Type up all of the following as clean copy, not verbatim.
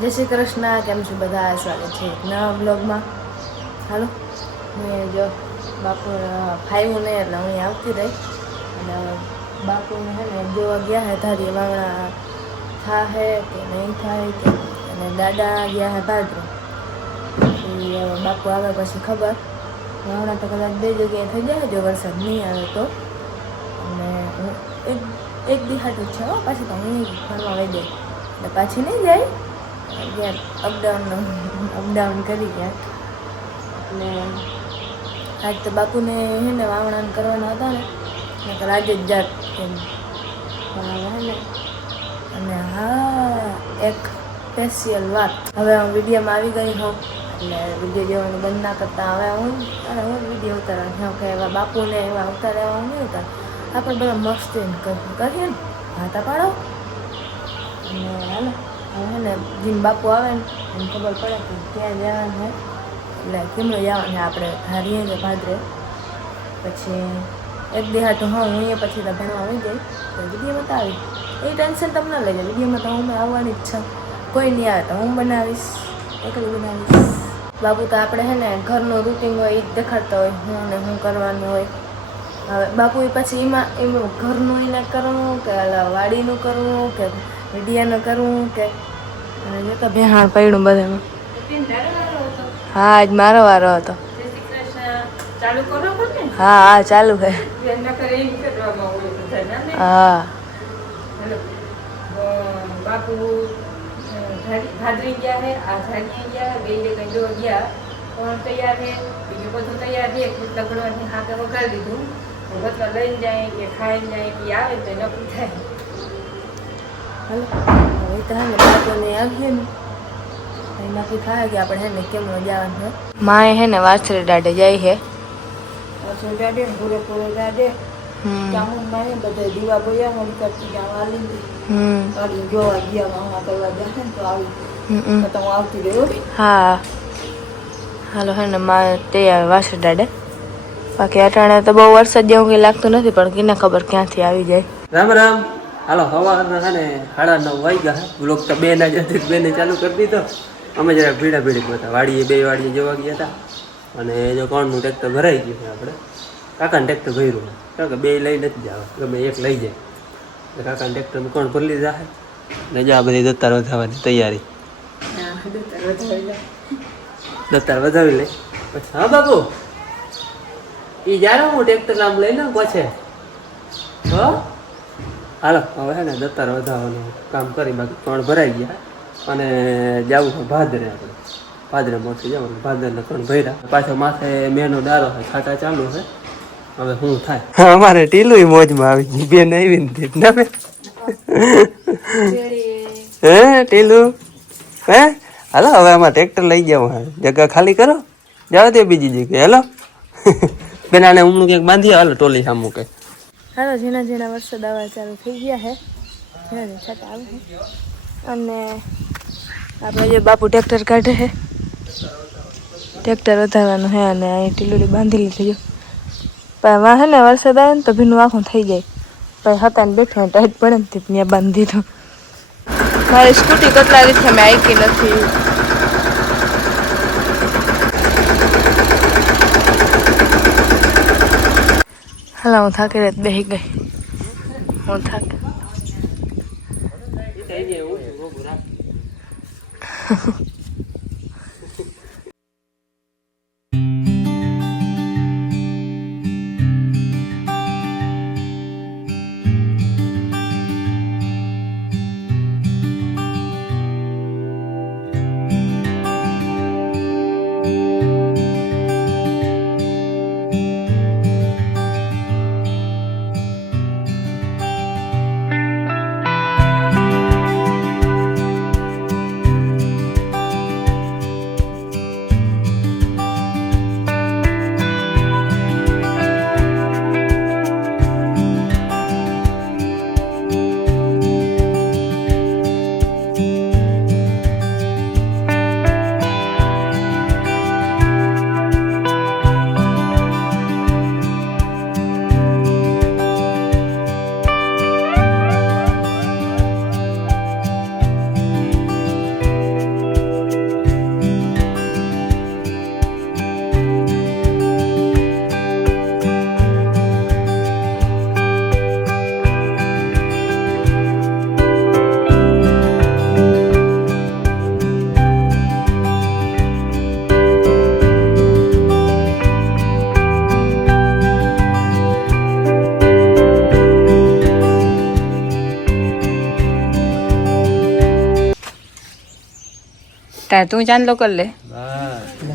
જય શ્રી કૃષ્ણ, કેમ છો બધા? સ્વાગત છે નવા બ્લોગમાં. હાલો, મેં જો બાપુ ખાયું નહીં એટલે હું આવતી રહી અને બાપુને હે ને જોવા ગયા હે ધારી વાવણા થાહે કે નહીં થાય કે, અને દાદા ગયા હે ભાદરો. પછી બાપુ આવે પછી ખબર. વાવણા તો કદાચ 2 જગ્યાએ થઈ જાય જો વરસાદ નહીં આવે તો. અને હું એક દિહાટું છે પાછી તો હું ફરવા વહી જાય એટલે પાછી નહીં જાય. અપડાઉન કરી ગયા એટલે આજ તો બાપુને હે ને વાવણા કરવાના હતા ને આજે જ જાત એમ ને. અને હા, એક સ્પેશિયલ વાત, હવે હું વિડીયોમાં આવી ગઈ હોઉં એટલે વિડીયો જોવાનું બંધ ના કરતા હવે હું વિડીયો ઉતારવાની હું કે એવા બાપુને એવા ઉતારે એવા હું નહીં ઉતાર. આપણે બધા મસ્તી કરીએ ને ભાતા પાડો અને હાલો હવે ને જીન બાપુ આવે ને એને ખબર પડે કે ક્યાં જવાનું હોય એટલે કેમનું જવાનું છે આપણે ધારીએ કે ભાદરે. પછી એક દિહાટું હું અહીંયા પછી તો ભણવા આવી જાય તો વિડીયોમાં તો આવી એ ટેન્શન તમને લઈ જાય. વિડીયોમાં તો હું આવવાની જ છે, કોઈ નહીં આવે તો હું બનાવીશ, એકલી બનાવીશ. બાપુ તો આપણે હે ને ઘરનું રૂટિન હોય એ જ દેખાડતા હોય હું ને હું કરવાનું હોય. હવે બાપુ પછી એમાં ઘરનું એને કરવું કે વાડીનું કરવું કે વિડીયાનું કરવું કે, અને જોતા ભેહાણ પડ્યું બધામાં. હા, આજ મારો વારો હતો. હા હા ચાલુ છે. હા બાપુ ભાદરી ગયા હે, આ ધારી ગયા, 2 જગ્યાએ જો ગયા પણ તૈયાર છે, બીજું બધું તૈયાર છે. લગડવાની હાથે વગાડી દીધું, ગતવા લઈને જાય કે ખાઈને જાય કે આવે તો નક્કી થાય. હાલો હવે તો હે ને બાપુને આવીએ ને નક્કી થાય કે આપણે હે ને કેમનું જવાનું છે. માએ હે ને વાછરે દાડે જાય છે, વાછરે દાડે પૂરે દાડે ચામુંડમાં બધા દીવા બોયા મોડી કરતી આલી ગાડી જોવા ગયા વાવણા કરવા જશે ને તો આવી તો હું આવતી રહ્યો. હા હાલો હે ને માં તે આવે વાછરે દાડે. બાકી અટાણે તો બહુ વરસાદ જેવું કંઈ લાગતું નથી પણ કિને ખબર ક્યાંથી આવી જાય. રામ રામ. હાલો સવારના છે ને 9:30 વાગ્યા હે. બ્લોગ તો 2 ના જતી 2 ને ચાલુ કરી દીધો. અમે જરાક ભીડા ભીડી હતા વાડીએ 2 વાડીએ જવા ગયા હતા અને જો કોણનું ટ્રેક્ટર ભરાઈ ગયું છે આપણે. કાકાને ટ્રેક્ટર ભર્યું કારણ કે 2 લઈ નથી જાવ, ગમે એક લઈ જાય એટલે કાકાને ટ્રેક્ટરમાં કોણ ભરલી જાય ને જા બધી દત્તાર વધારવાની તૈયારી. દત્તાર વધાવી લે પછી હા બાપુ એ જ્યારે હું ટ્રેક્ટર નામ લઈને પછી હાલો હવે છે ને દત્તાર વધારવાનું કામ કરી બાકી ત્રણ ભરાઈ ગયા અને જવું છે ભાદરે. આપણે ભાદરે મોટી જવાનું, ભાદરના ત્રણ ભર્યા. પાછો માથે મેનો ડારો છે, છાટા ચાલુ છે. હવે શું થાય. અમારે ટીલું મોજમાં આવી ગઈ, બેન આવી ને હે ટીલું હે. હાલો હવે આમાં ટ્રેક્ટર લઈ જાવ, જગ્યા ખાલી કરો, જાવ દે બીજી જગ્યાએ. હેલો બેન આને ઉમણું ક્યાંક બાંધી હાલો ટોલી સામું કે. હાલો ઝીણા ઝીણા વરસાદ આવવા ચાલુ થઈ ગયા છે, છતાં આવે છે. અને આપણે જે બાપુ ટ્રેક્ટર કાઢે છે, ટ્રેક્ટર વધારવાનું છે અને અહીં ટીલુડી બાંધી લીધી. જો પણ વાં હે ને વરસાદ આવે ને તો ભીનું આખું થઈ જાય. પછી હતા ને બેઠા ટાઈટ પડે ને ત્યાં બાંધી દીધું. મારી સ્કૂટી કેટલા રીતે મેં આઈકી નથી. હાલા હું થાકી રહી બેસી ગઈ. હું થાકી તાર તું ચાંદલો કર લે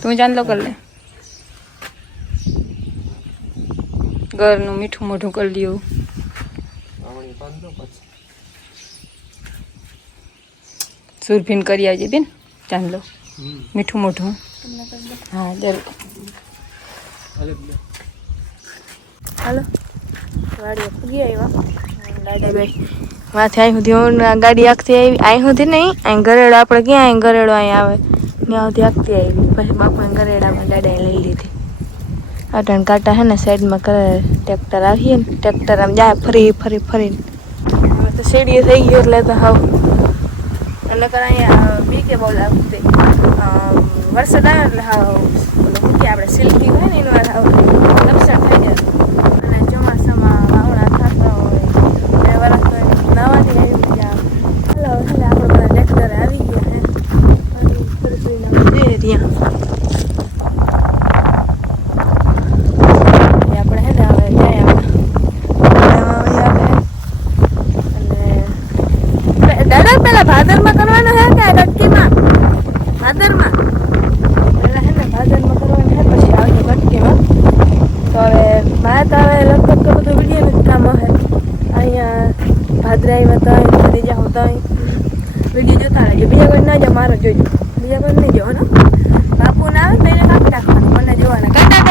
તું ચાંદલો કર લે ઘરનું મીઠું મોઢું કરી લ્યું સુરભીન કરી આવજે બેન ચાંદલો મીઠું મોઢું હા જરૂર હાલો ગાડી પૂગી આવ્યા દાદા ભાઈ માથે અહીં સુધી ગાડી આખતી આવી અહીં સુધી નહીં અહીં ગરેડો આપણે ક્યાં અહીં ગરેડો અહીં આવે ત્યાં સુધી આખતી આવી પછી બાપાને ગરેડામાં દાદાએ લઈ લીધી અટણ કાંટા હે ને સાઈડમાં કરે ટ્રેક્ટર આવીએ ને ટ્રેક્ટર આમ જાય ફરીને હવે તો શેડીએ થઈ ગયો એટલે તો હાવ એટલે કરે અહીંયા બીકે બહુ લાગતી વરસાદ આવે એટલે હાવ ઓલું કે આપણે સિલ્કી હોય ને એનું હાવ લપસણ થઈ જાય અને ચોમાસામાં વાવણા થતા હોય બે વરસ તો નવાની આવી મજા હાલો એટલે આપણે બધા ટ્રેક્ટર આવી ગયા હે ત્યાં ભાદરમાં કરવાનો હે કે કટકીમાં ભાદરમાં પેલા હે ને ભાદરમાં કરવાનું હે પછી આવજો કટકીમાં તો હવે મારે તો હવે લગભગ તો બધું વિડીયોનું જ કામ હે અહીંયા ભાદરાઈમાં તો અહીં જાઉં તો અહીં વિડીયો જોતા રહેજો બીજા કોઈ ના જાઓ મારો જોઈજો બીજા કોઈ નહીં જોવાનો બાપુ ના આવે તો એને કાપી નાખવાનું મને જોવાના કાઢ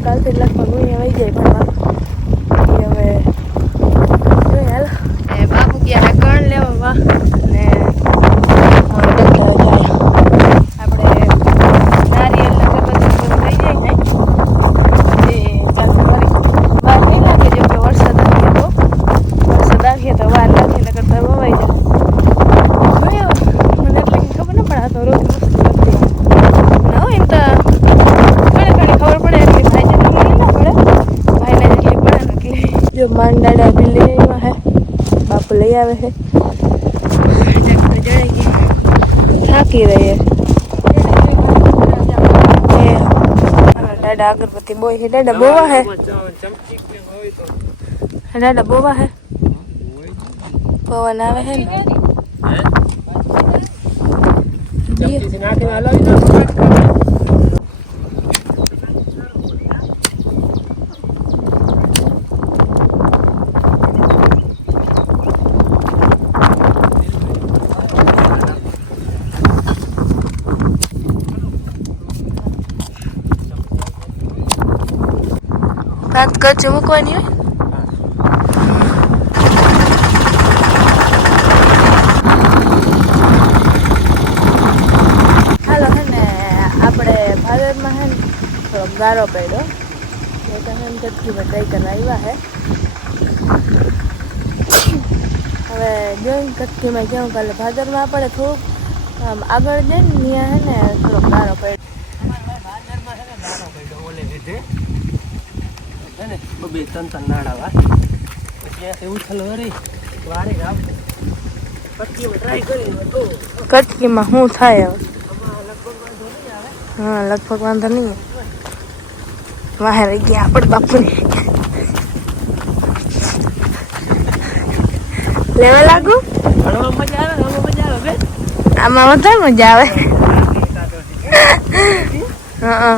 કાલથી લગભગ હું વહી જાય ભણવા હવે જોઈએ હાલ બાપુ ગયા કણ લેવા ને આપણે નારિયેલ લઈ જાય ને પછી ચાલશે વળી વાર નહીં લાગે જો કે વરસાદ આવીએ તો વાર લાગે એટલે કરતા વવાઈ જાય જોયો મને એટલે ખબર ન પડે આ તો રોજ મસ્ત લાગતી ના હોય એમ તો ખબર પડે એટલી ભાઈને એટલી ના પડે ભાઈને જેટલી પડે ને એટલી જો માન દાદા બી લઈ આવ્યા હે બાપુ લઈ આવે છે થાકી રહીએ દાદા અગરબત્તી બોય છે દાદા બોવા હે દાદા બોવા હે પવન આવે હે ને રાત કરજો મૂકવાની હોય હાલો હે ને આપણે ભાદરમાં હે ને થોડો ગારો પડ્યો એ તો હે કટકીમાં ટ્રાય કરવા આવ્યા હે હવે જોઈને કટકીમાં જાઉં કાલે ભાદરમાં આપણે થોડુંક આમ આગળ જઈને ત્યાં હે ને થોડોક ગારો પડ્યો બે ત્રણ નાડા પછી ઉછલ વરી વારે કટકીમાં ટ્રાય કરી કટકીમાં શું થાય હવે હા લગભગ વાંધો નહીં વાહે રહી ગયા આપણે બાપુને લેવા લાગુ મજા આવે આમાં વધારે મજા આવે હા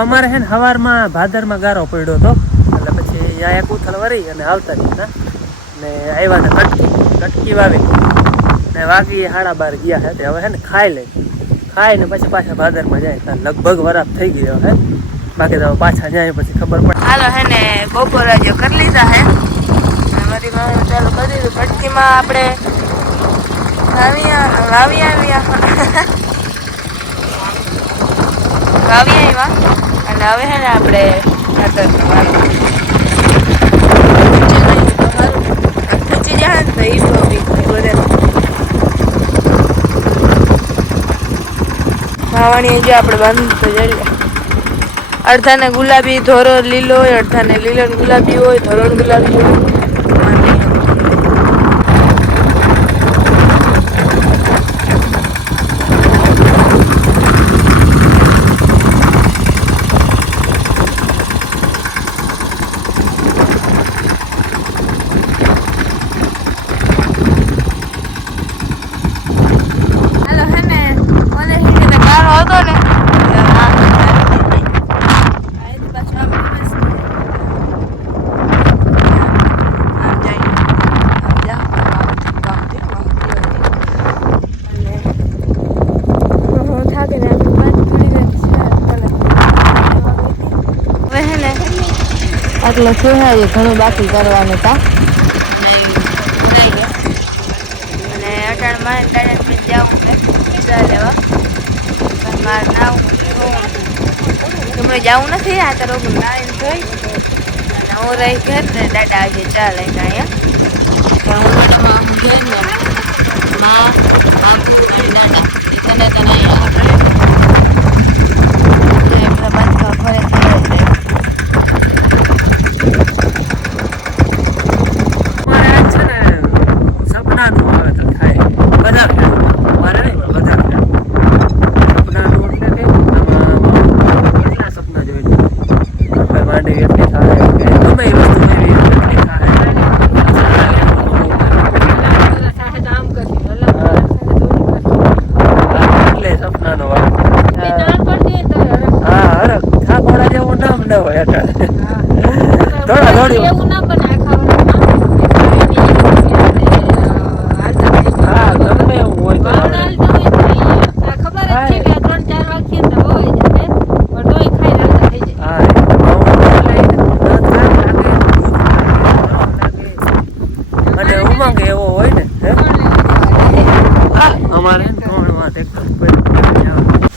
અમારે હે ને સવારમાં ભાદરમાં ગારો પડ્યો હતો એટલે પછી અહીંયા એક ઉથલ વરી અને આવતા રહ્યા ને આવ્યા ને કટકી વાવી ને વાગી 12:30 ગયા હે તે હવે હે ને ખાઈ લે ખાય ને પછી પાછા ભાદરમાં જાય તો લગભગ વરાપ થઈ ગયો હે બાકી તો પાછા જાય પછી ખબર પડે. હાલો હે ને બપોરા જો કરી લીધા હે મારી મામા ચાલુ કરી દીધું પટકીમાં આપણે વાવી આવ્યા અને હવે હે ને આપણે ખૂચી જાય ને તો એ બધે વાવણી જો આપણે બંધ તો જઈએ અડધાને ગુલાબી ધોરો લીલો હોય અડધાને લીલો ગુલાબી હોય ધોરો ગુલાબી હોય એટલે સુહાય ઘણું બાકી કરવાનું હતા અને અટાણ મારે દાદા જવું છે પીઝા લેવા મારે નાવું તમે જવું નથી આ તો રોગ નાઈને જોઈ અને હું રહી ઘર ને દાદા આજે ચા લઈને આવ્યા હું ઘેર ને માં દાદા તને બાંધવા ફરે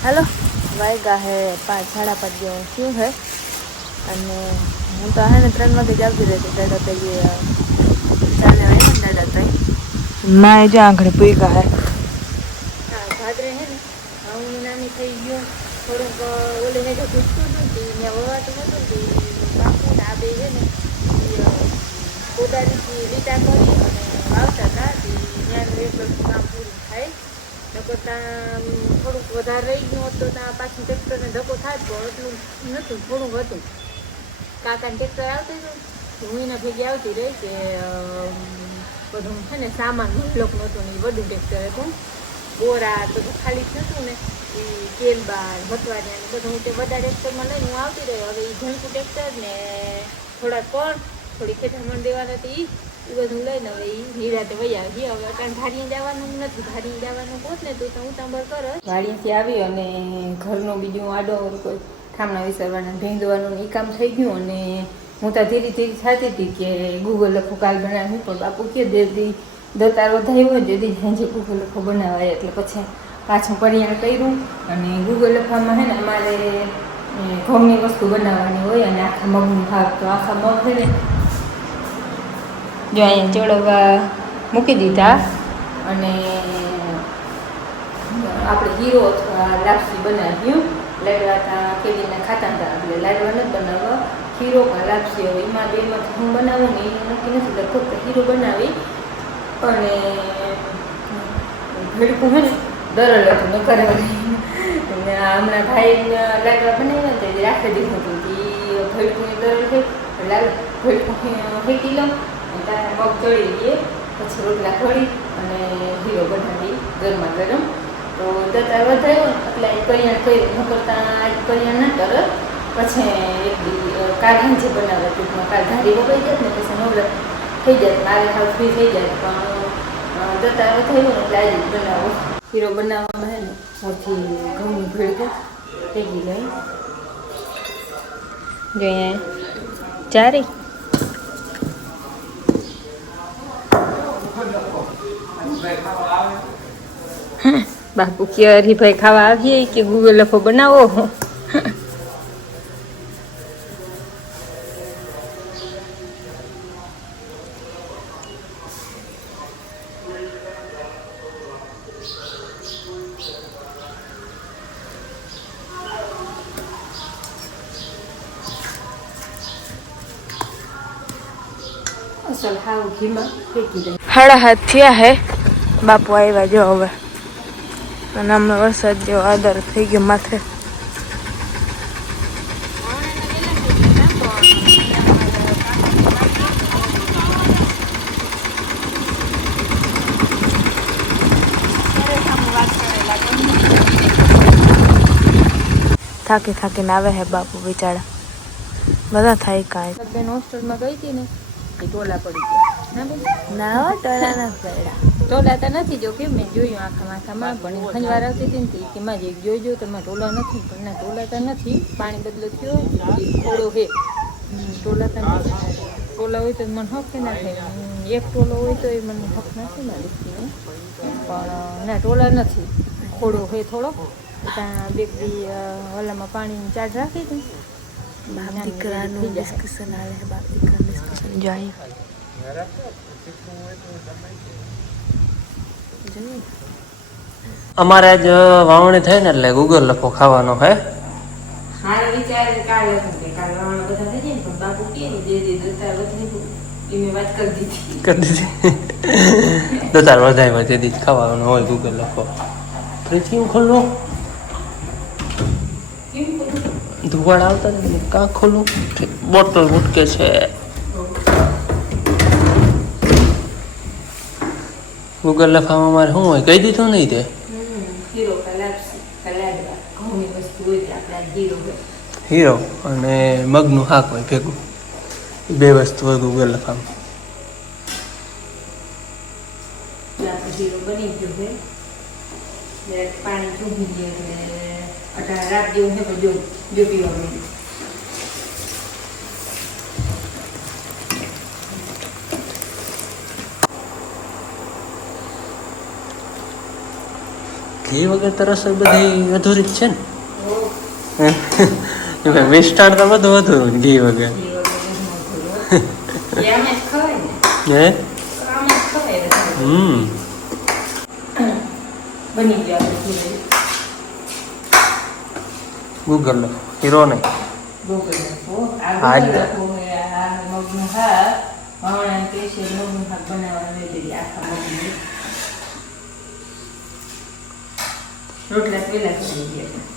हेलो वायगा है 5 साढ़ा 5 जो क्यों है અને હું તો હે ને 3 વાગે જાવતી રહેતી દાદા તો ચાલે હોય ને દાદા તો માં જો આંગણે પૂગા હે હા ભાદરે હે ને હું નાની થઈ ગયો થોડુંક ઓલે હે જો પૂછતું હતું ત્યાં વવાતું હતું કે બાપુ આ બે હે ને કોદારીથી લીટા કરી અને વાવતા હતા ત્યાં એટલું કામ પૂરું થાય નકર ત્યાં થોડુંક વધારે રહી ગયું હતું ત્યાં પાછું ટ્રેક્ટરને ધક્કો થાય પણ એટલું નહોતું થોડુંક હતું કાકાને ટ્રેક્ટર આવતું હતું હું એના ભેગી આવતી રહી કે બધું છે ને સામાન મતલબ નહોતું ને એ બધું ટ્રેક્ટર હતું બોરા બધું ખાલી જ નહોતું ને એ કેલબાર ભતવાડિયા ને બધું હું તે બધા ટ્રેક્ટરમાં લઈને હું આવતી રહી હવે એ ઝણકું ટ્રેક્ટર ને થોડાક પણ થોડી ખેતરમાં દેવાના હતી એ બધું લઈને હવે એ નિરાતે વહી આવી હવે કારણ ધારીએ જવાનું નથી ધારીએ જવાનું હોત ને તો હું તાંબર કરો વાડીથી આવી અને ઘરનું બીજું આડો કોઈ ઠામણા વિસરવાના ભીંગવાનું એ કામ થઈ ગયું અને હું તો ધીરે ધીરે થતી હતી કે ગૂગલ લખો કાલ બનાવ્યું પણ બાપુ કે દેદી દતાર વધાર્યું હોય તેથી સાંજે ગૂગલ લખો બનાવાય એટલે પછી પાછું પરિયાણ કર્યું અને ગૂગલ લખવામાં છે ને અમારે ઘઉંની વસ્તુ બનાવવાની હોય અને આખા મગનું ભાગ તો આખા મગ છે ને જો અહીંયા ચોળવા મૂકી દીધા અને આપણે જીરો અથવા લાપસી બનાવ્યું લાડવા કેદીના ખાતા હતા એટલે લાડવા નથી બનાવવા ખીરો કાં લાપસી હવે એમાં બેમાંથી હું બનાવું ને એ નક્કી નથી લગભગ ખીરો બનાવી અને ભેડકું હોય ને દરલ હતું ન કરવા હમણાં ભાઈ લાડવા બનાવ્યા ને તે રાખી દીધું હતું કે ભેડકુંની દરલ થઈ લાલ ભેડકું ફેંકી લઉં તારા મગ ચડી ગયે પછી રોટલા ખોડી અને હીરો બનાવી ગરમા ગરમ તો દતા વધાર્યો એટલે કરિયાણ કર્યું ન કરતાં કરિયાણ ના તરત પછી એક કાલ હાંજે બનાવે ટૂંકમાં કાલ ધારી વગાઈ જાય ને પછી નવરા થઈ જાય મારે હાવ ફ્રી થઈ જાય પણ દતા વધાર્યો એટલે આજે બનાવો શીરો બનાવવામાં હે ને મોટી ઘઉંની ભેળકી ભેગી લઈ જોઈએ ચારી બાપુ કે હરીભાઈ ખાવા આવીએ કે ગૂગલ લફો બનાવો સાડા 7 થયા હે બાપુ આવ્યા જો હવે અને હમણાં વરસાદ જેવો આદર થઈ ગયો માથે થાકી થાકીને આવે હે બાપુ બિચારા બધા થાય કાંઈ બેન હોસ્ટેલમાં ગઈ હતી ને ટોલા પડી ગયા ના ટોલા ના પડ્યા ટોલા તો નથી જો કે મેં જોયું આખામાં પણ ખંજવાર આવતી હતી ને કે માં એક જોઈજો તમે ટોલા નથી પણ ના ટોલા તો નથી પાણી બદલો થયો થોડો હે ટોલા તો નથી ટોલા હોય તો મને હક ના થાય એક ટોલો હોય તો એ મને હક નથી મારી પણ ના ટોલા નથી ખોડો હે થોડો ત્યાં બેકરી ઓલામાં પાણીની ચાર્જ રાખી હતી બાપ દીકરાનું ડિસ્કશન આવે છે બાપ દીકરાનું ડિસ્કશન જાય અમારે આજ વાવણી થઈ ને એટલે ગૂગલ લફો ખાવાનો હે મારો વિચાર કાલે વાવણા બધા થઈ જાય પણ બાપુ કે દે દોતાર વધારી એ મેં વાત કરી દીધી દોતાર વધારીમાં તે દી ખાવાનો હોય ગૂગલ લફો ફ્રીજ કેમ ખોલવું ધુવાડા આવતા ને કાં ખોલું બોટલ ઉટકે છે ગૂગલ લફામાં મારે શું હોય કહી દીધું નહીં તે હીરો અને મગનું શાક હોય ભેગું બે વસ્તુ હોય ગૂગલ લફામાં બની ગયું છે પાણી ચૂકી દે એટલે 18 રાત જેવું છે જો પીવા ઘી વગર તો રસોઈ બધી અધૂરી જ છે ને મિષ્ટાન તો બધું અધૂરું ઘી વગર હે બની ગયા ગૂગલ હીરો નહીં મગનું શાક વાવણા સ્પેશિયલ મગનું શાક બનાવવાનું આખા મગનું રોટલા પેલા કરી ગયા